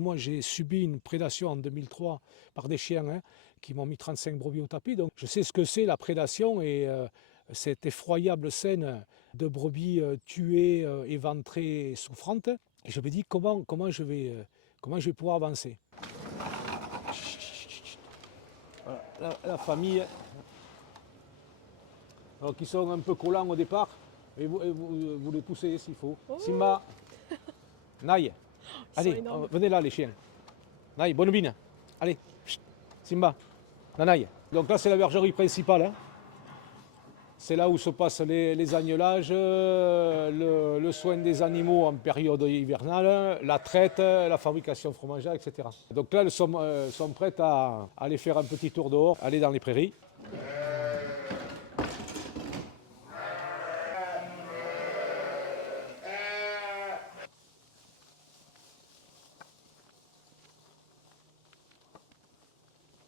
Moi, j'ai subi une prédation en 2003 par des chiens qui m'ont mis 35 brebis au tapis. Donc, je sais ce que c'est la prédation et cette effroyable scène de brebis tuées, éventrées, souffrantes. Et je me dis comment je vais pouvoir avancer. Voilà, la famille, alors, qui sont un peu collants au départ, et vous les poussez s'il faut. Oh. Simba, Naï, allez, venez là les chiens. Naï, Bonne, allez, chut, Simba, Nanaï. Donc là c'est la bergerie principale. C'est là où se passent les agnelages, le soin des animaux en période hivernale, la traite, la fabrication fromagère, etc. Donc là, elles sont prêtes à aller faire un petit tour dehors, aller dans les prairies.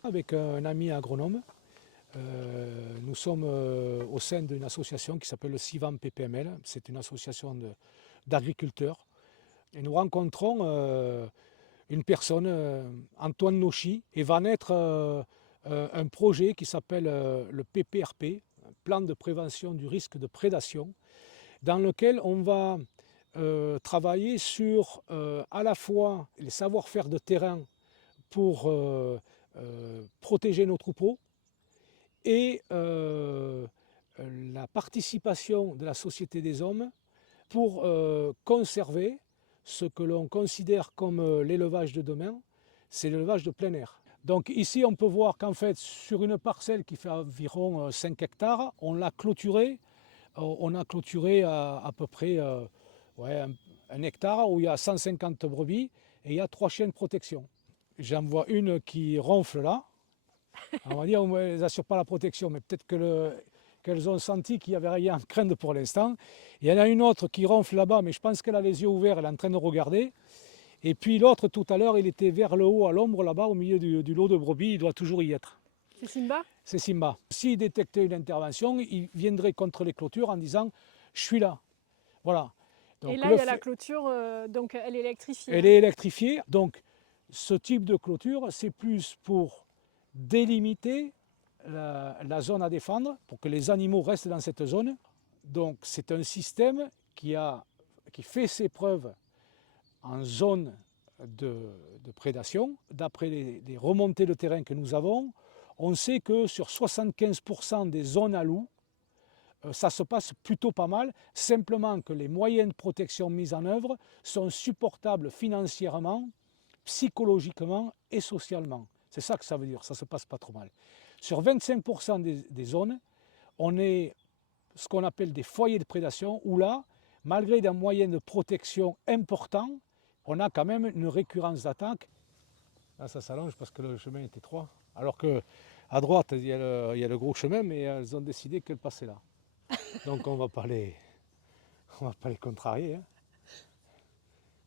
Avec un ami agronome, nous sommes au sein d'une association qui s'appelle le CIVAM PPML. C'est une association d'agriculteurs. Et nous rencontrons une personne, Antoine Nochi, et va naître un projet qui s'appelle le PPRP, Plan de prévention du risque de prédation, dans lequel on va travailler sur à la fois les savoir-faire de terrain pour protéger nos troupeaux et la participation de la société des hommes pour conserver ce que l'on considère comme l'élevage de demain, c'est l'élevage de plein air. Donc ici on peut voir qu'en fait sur une parcelle qui fait environ 5 hectares, on l'a clôturée, on a clôturé à peu près un hectare où il y a 150 brebis et il y a 3 chiens de protection. J'en vois une qui ronfle là. On va dire qu'elles n'assurent pas la protection, mais peut-être qu'elles ont senti qu'il n'y avait rien à craindre pour l'instant. Il y en a une autre qui ronfle là-bas, mais je pense qu'elle a les yeux ouverts, elle est en train de regarder. Et puis l'autre, tout à l'heure, il était vers le haut, à l'ombre, là-bas, au milieu du lot de brebis, il doit toujours y être. C'est Simba? C'est Simba. S'il détectait une intervention, il viendrait contre les clôtures en disant « je suis là ». Voilà. Donc, et là, il y a la clôture, donc elle est électrifiée. Elle est électrifiée. Donc, ce type de clôture, c'est plus pour délimiter la zone à défendre, pour que les animaux restent dans cette zone. Donc, c'est un système qui fait ses preuves en zone de prédation. D'après les remontées de terrain que nous avons, on sait que sur 75% des zones à loups, ça se passe plutôt pas mal, simplement que les moyens de protection mis en œuvre sont supportables financièrement, psychologiquement et socialement. C'est ça que ça veut dire, ça ne se passe pas trop mal. Sur 25% des zones, on est ce qu'on appelle des foyers de prédation, où là, malgré des moyens de protection importants, on a quand même une récurrence d'attaque. Là, ça s'allonge parce que le chemin est étroit. Alors qu'à droite, il y a le gros chemin, mais elles ont décidé qu'elles passaient là. Donc on ne va pas les contrarier.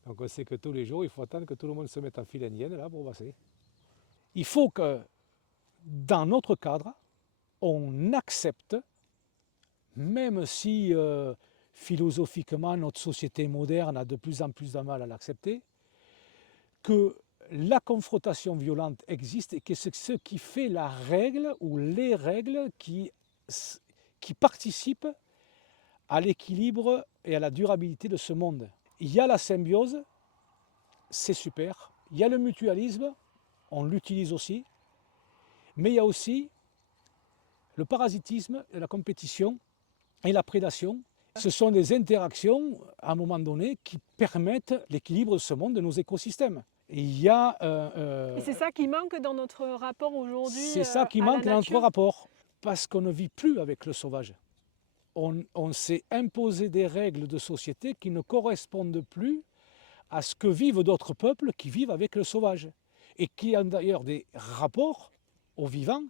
Donc on sait que tous les jours, il faut attendre que tout le monde se mette en file indienne là, pour passer. Il faut que, dans notre cadre, on accepte, même si philosophiquement notre société moderne a de plus en plus de mal à l'accepter, que la confrontation violente existe et que c'est ce qui fait la règle ou les règles qui participent à l'équilibre et à la durabilité de ce monde. Il y a la symbiose, c'est super. Il y a le mutualisme, on l'utilise aussi. Mais il y a aussi le parasitisme, la compétition et la prédation. Ce sont des interactions, à un moment donné, qui permettent l'équilibre de ce monde, de nos écosystèmes. Et il y a... Et c'est ça qui manque dans notre rapport aujourd'hui c'est ça qui manque dans notre rapport, parce qu'on ne vit plus avec le sauvage. On s'est imposé des règles de société qui ne correspondent plus à ce que vivent d'autres peuples qui vivent avec le sauvage. Et qui ont d'ailleurs des rapports aux vivants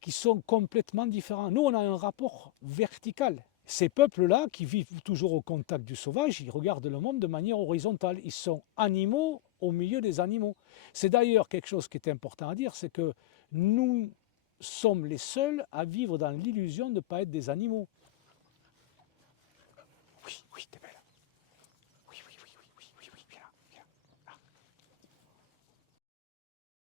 qui sont complètement différents. Nous, on a un rapport vertical. Ces peuples-là, qui vivent toujours au contact du sauvage, ils regardent le monde de manière horizontale. Ils sont animaux au milieu des animaux. C'est d'ailleurs quelque chose qui est important à dire, c'est que nous sommes les seuls à vivre dans l'illusion de ne pas être des animaux. Oui, t'es belle.